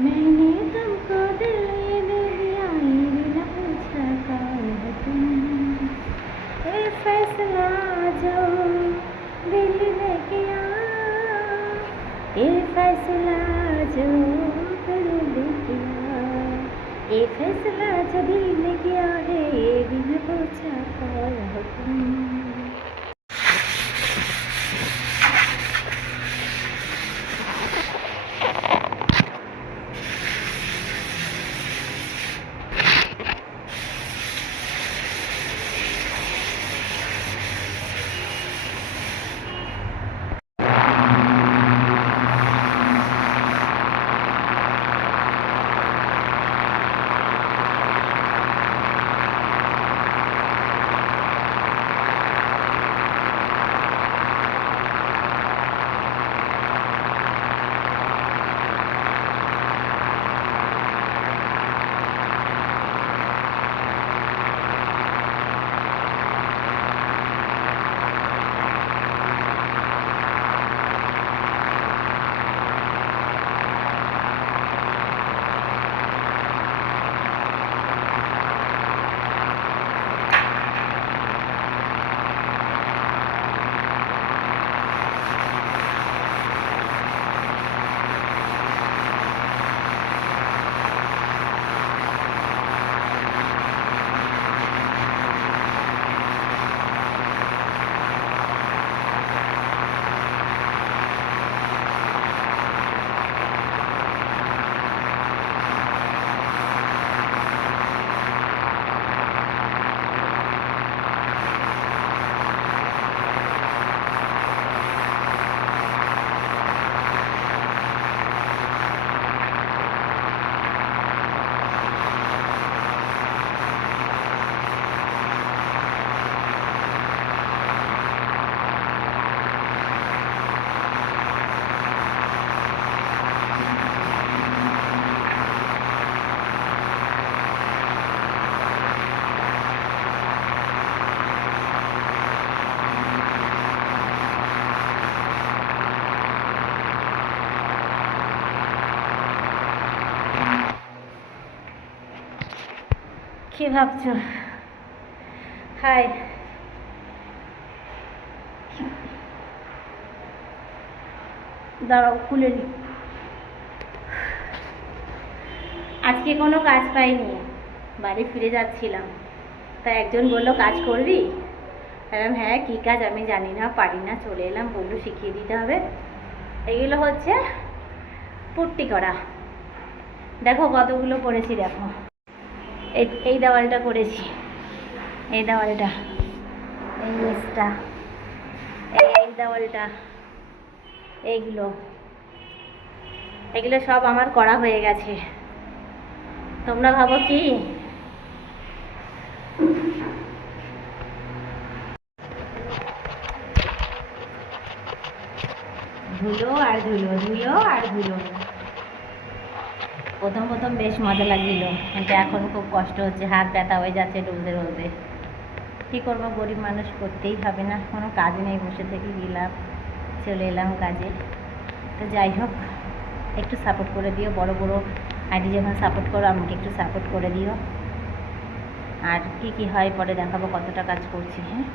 मैंने तुमको दिल ये दे दिया, ये भी न पूछा कौन हो तुम। ये फैसला जो दिल ने किया, ये फैसला जो दिल ने किया, ये फैसला जो दिल ने किया है, ये भी न पूछा कौन हो तुम। কি ভাবছো? হাই, দাঁড়াও খুলে নি। আজকে কোনো কাজ পাইনি, বাড়ি ফিরে যাচ্ছিলাম, তা একজন বললো কাজ করবি? হ্যাঁ, কী কাজ আমি জানি না, পারি না, চলে এলাম, বললো শিখিয়ে দিতে হবে। এগুলো হচ্ছে পুট্টি করা। দেখো কতগুলো করেছি, দেখো এই দেওয়ালটা করেছি, এই দেওয়ালটা, এই নিচটা, এই দেওয়ালটা, এইগুলো সব আমার করা হয়ে গেছে। তোমরা ভাবো কি? ধুলো আর ধুলো, ধুলো আর ধুলো। প্রথম বেশ মজা লাগছিল, কিন্তু এখন খুব কষ্ট হচ্ছে, হাত ব্যথা হয়ে যাচ্ছে ডলতে ডলতে। কী করবো, গরিব মানুষ, করতেই হবে না, কোনো কাজ নেই, বসে থেকে গেলাম, চলে এলাম কাজে। তো যাই হোক, একটু সাপোর্ট করে দিও, বড় বড় আইডি যখন সাপোর্ট করো, আমাকে একটু সাপোর্ট করে দিও। আর কি হয় পরে দেখাবো, কতটা কাজ করছি। হ্যাঁ।